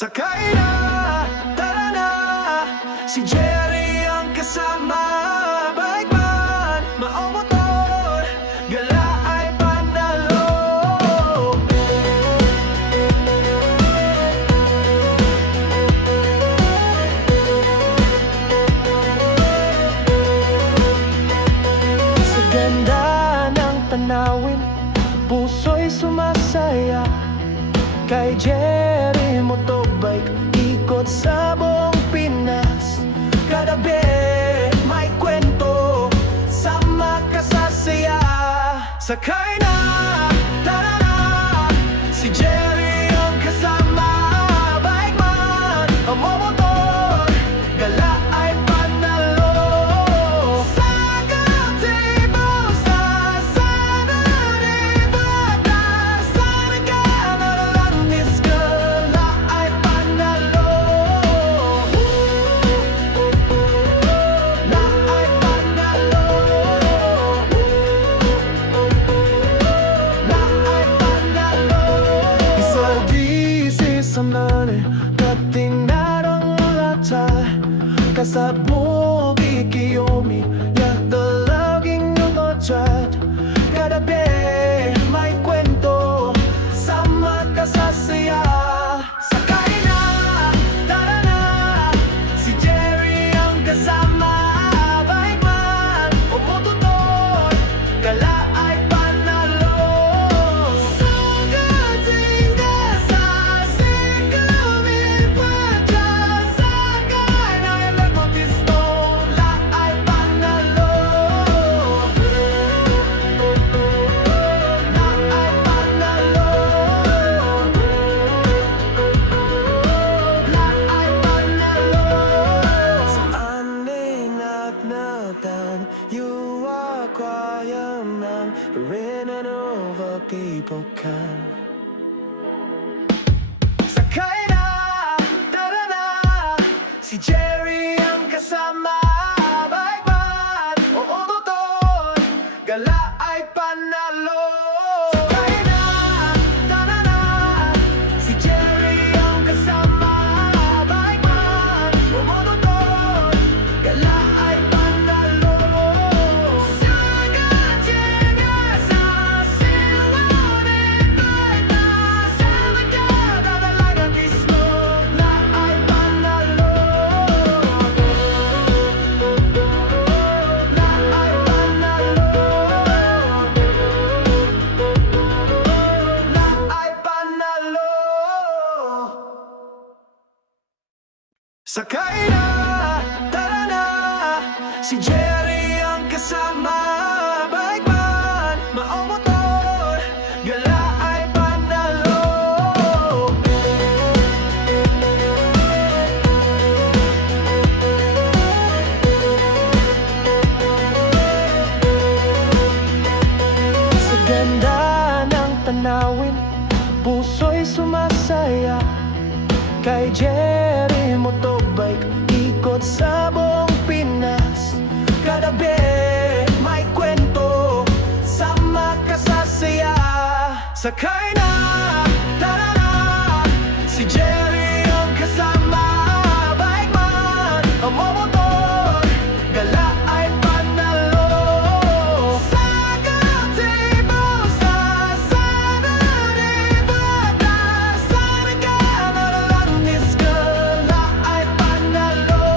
Sakay na, tara na, si Jerry ang kasama. Bike man, maomotor, gala ay panalo. Sa ganda ng tanawin, puso'y sumasaya. Kay Jerry Motobike, ikot sa buong Pinas. Kagabi may kwento, sama ka sa saya. Sakay na, tara na, si Jerry ang kasama. Bike man, momotor, gala ay panalo. Sa gazebo, sa Saturday, sa regalo lang is gala ay panalo. La ay panalo. La ay panalo. Isa-disi sa mani, dating narang lata. Kasabog ikiyomi, yak dalaging nungotrat. Kagabi may kwento, sama ka sa saya. Sakay na, tara na, si Jerry ang kasama. Bike man, momotor, gala ay panalo. Sa gatinga, sa sikumi pa dyan. Sakay na, ilang motisto, la ay panalo. La ay panalo. La ay panalo. Sa aninag-natan, you are quiet, rin and over people can. Sakay na, tara na, si Jerry ang kasama. Bike man, motor, gala ay panalo. Sakay na, tara na, si Jerry ang kasama. Bike man, motor, gala ay panalo. Sa gatinga, sa silungan pa sa magkada dalagang ismo, la ay panalo. La ay panalo. La ay panalo. Sakay na, tara na, si Jerry ang kasama. Bike man, maomotor, gala ay panalo. Sa ganda ng tanawin, puso'y sumasaya. Kay Jerry Motobike, ikot sa buong Pinas. Kagabi may kwento, sama ka sa saya. Sakay na, tara na, si Jerry ang kasama. Bike man, momotor, gala ay panalo. Sa gazebo, sa Saturday, sa regalo lang is gala ay panalo.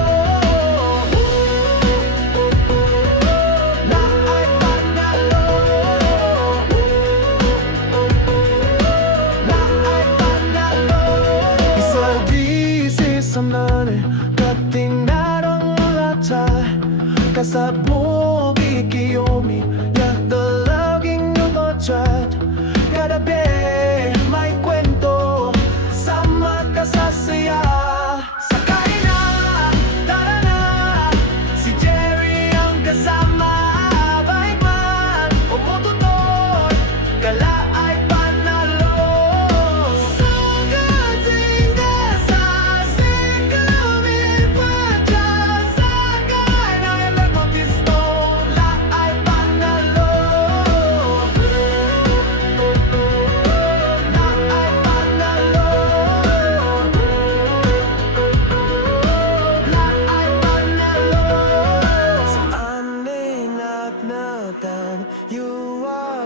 La ay panalo. La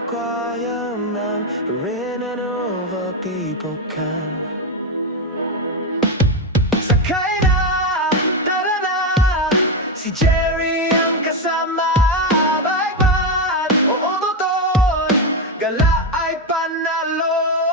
choir man, winning over people can. Sakay na, tara na, si Jerry ang kasama. Bike man, oo totoo, gala ay panalo.